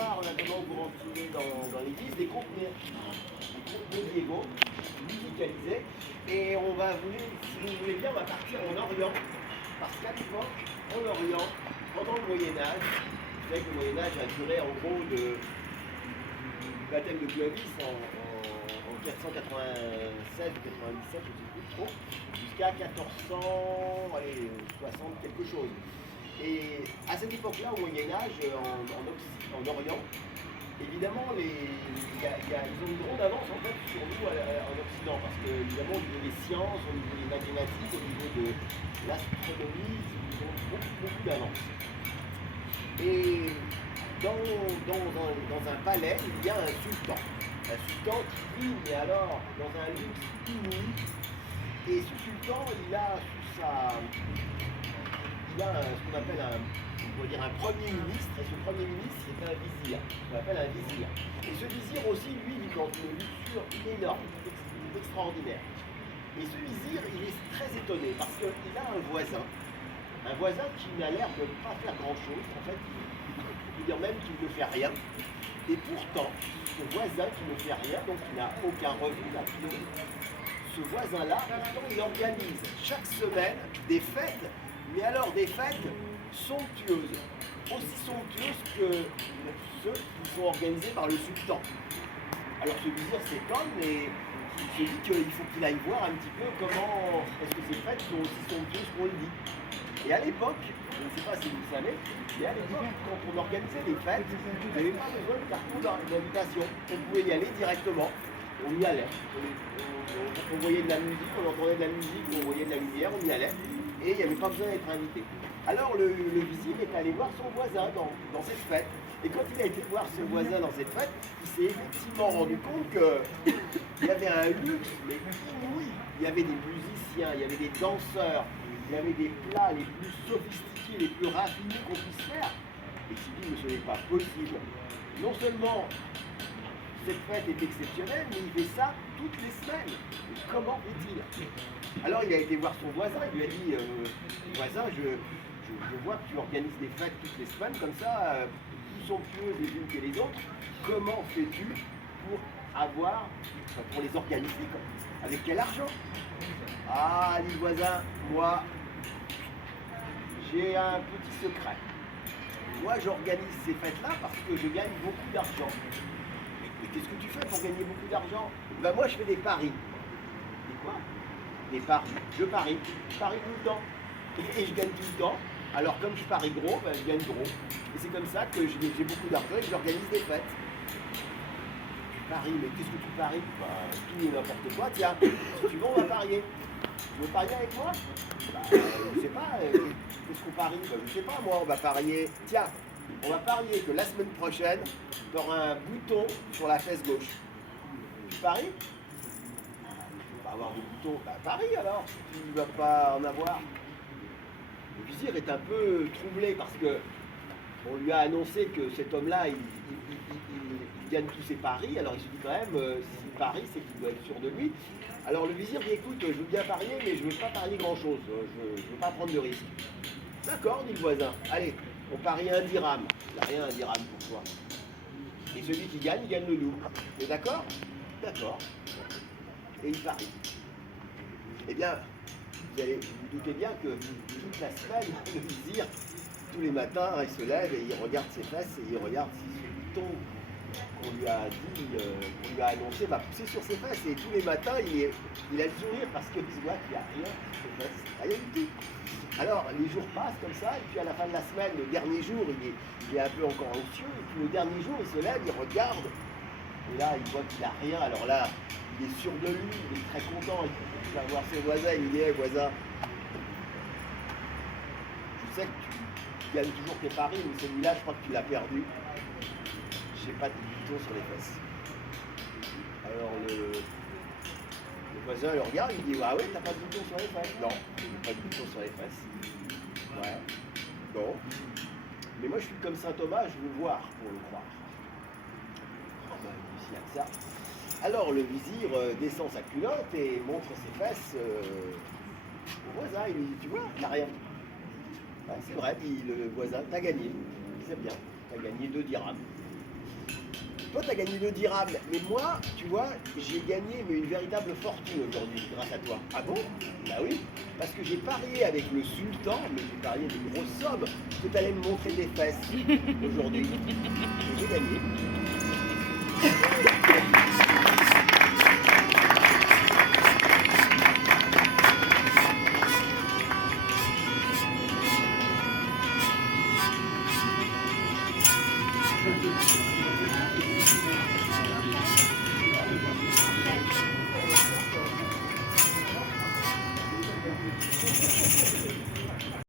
soir, on a tendance vous retrouver dans l'église des contenus médiévaux, musicalisés. Et on va si vous voulez bien, on va partir en Orient. Parce qu'à l'époque, en Orient, pendant le Moyen-Âge, vous savez que le Moyen-Âge a duré en gros du baptême de Clovis en 496 ou 97, je ne sais plus trop, jusqu'à 1460 quelque chose. Et à cette époque-là, au Moyen-Âge, en Orient, évidemment, ils ont une grande avance en fait sur nous en Occident, parce que évidemment au niveau des sciences, au niveau des mathématiques, au niveau de l'astronomie, ils ont beaucoup d'avance. Et dans un palais, il y a un sultan qui vit, mais alors dans un luxe inouï. Et ce sultan, il a ce qu'on appelle un premier ministre, et ce premier ministre c'est un vizir, qu'on appelle un vizir. Et ce vizir aussi, lui, vit dans une luxure énorme, extraordinaire. Et ce vizir, il est très étonné parce qu'il a un voisin qui n'a l'air de ne pas faire grand-chose, en fait, il peut dire même qu'il ne fait rien. Et pourtant, ce voisin qui ne fait rien, donc qui n'a aucun revenu, ce voisin-là, pourtant, il organise chaque semaine des fêtes, mais alors des fêtes somptueuses, aussi somptueuses que ceux qui sont organisés par le sultan. Alors ce vizir s'étonne et il se dit qu'il faut qu'il aille voir un petit peu comment est-ce que ces fêtes sont aussi somptueuses qu'on le dit. Et à l'époque, je ne sais pas si vous le savez, mais à l'époque, quand on organisait les fêtes, vous n'avez pas besoin de carton d'invitation. On pouvait y aller directement. On y allait. On voyait de la musique, on entendait de la musique, on voyait de la lumière, on y allait. Et il n'y avait pas besoin d'être invité. Alors le vizir est allé voir son voisin dans cette fête. Et quand il a été voir son voisin dans cette fête, il s'est effectivement rendu compte qu'il y avait un luxe, mais inouï. Il y avait des musiciens, il y avait des danseurs, il y avait des plats les plus sophistiqués, les plus raffinés qu'on puisse faire. Et il s'est dit, mais ce n'est pas possible. Non seulement cette fête est exceptionnelle, mais il fait ça toutes les semaines. Comment fait-il? Alors il a été voir son voisin, il lui a dit, voisin, je vois que tu organises des fêtes toutes les semaines, comme ça, plus somptueuses les unes que les autres. Comment fais-tu pour les organiser quoi? Avec quel argent? Ah, dit le voisin, moi, j'ai un petit secret. Moi, j'organise ces fêtes-là parce que je gagne beaucoup d'argent. Mais qu'est-ce que tu fais pour gagner beaucoup d'argent? Ben moi, je fais des paris. Des quoi? Des paris. Je parie tout le temps. Et je gagne tout le temps. Alors, comme je parie gros, ben, je gagne gros. Et c'est comme ça que j'ai beaucoup d'argent et que j'organise des fêtes. Tu paries, mais qu'est-ce que tu paries? Ben, tout et n'importe quoi. Tiens, si tu veux, on va parier. Tu veux parier avec moi? Ben, je sais pas. Qu'est-ce qu'on parie? Ben, je sais pas, moi, on va parier. Tiens, on va parier que la semaine prochaine, tu auras un bouton sur la fesse gauche. Tu paries? Tu vas avoir des boutons. Ben, parie alors, si tu ne vas pas en avoir. Le vizir est un peu troublé parce que on lui a annoncé que cet homme-là, il gagne tous ses paris. Alors il se dit quand même, s'il parie, c'est qu'il doit être sûr de lui. Alors le vizir dit, écoute, je veux bien parier, mais je ne veux pas parier grand-chose. Je ne veux pas prendre de risque. D'accord, dit le voisin. Allez, on parie 1 dirham. Il n'y a rien un dirham pour toi. Et celui qui gagne le double. T'es d'accord? D'accord. Et il parie. Eh bien, vous vous doutez bien que toute la semaine, le vizir, tous les matins, il se lève et il regarde ses fesses et il regarde si ce bouton qu'on lui a dit, qu'on lui a annoncé, va pousser sur ses fesses. Et tous les matins, il a le sourire parce qu'il voit qu'il n'y a rien sur ses fesses. Rien du tout. Alors, les jours passent comme ça, et puis à la fin de la semaine, le dernier jour, il est un peu encore anxieux, et puis le dernier jour, il se lève, il regarde, et là, il voit qu'il n'a rien. Alors là, il est sûr de lui, il est très content, il va voir ses voisins, il lui dit, hey, voisin, je sais que tu gagnes toujours tes paris, mais celui-là, je crois que tu l'as perdu. Je n'ai pas de bouton sur les fesses. Alors le voisin le regarde, il dit, ah ouais, t'as pas de bouton sur les fesses? Non, j'ai pas de bouton sur les fesses. Ouais, bon. Mais moi, je suis comme saint Thomas, je veux voir pour le croire. Oh, ben, s'il y a que ça. Alors le vizir descend sa culotte et montre ses fesses au voisin. Il lui dit, tu vois, il n'y a rien. Ouais, c'est vrai, dit le voisin, t'as gagné. C'est bien, t'as gagné 2 dirhams. Toi, tu as gagné 2 dirhams, mais moi, tu vois, j'ai gagné mais une véritable fortune aujourd'hui grâce à toi. Ah bon? Bah oui, parce que j'ai parié avec le sultan, mais j'ai parié des grosses sommes, que tu allais me montrer tes fesses aujourd'hui. Et j'ai gagné.